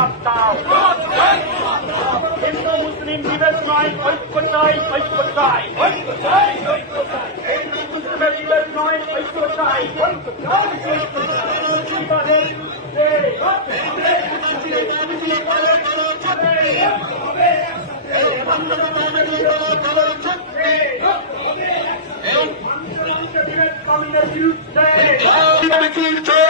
জবাব দাও। হিন্দু মুসলিম বিভেদ নয়, ঐক্য চাই, ঐক্য চাই। হিন্দু মুসলিমের বিভেদ নয়, ঐক্য চাই। বিরুদ্ধে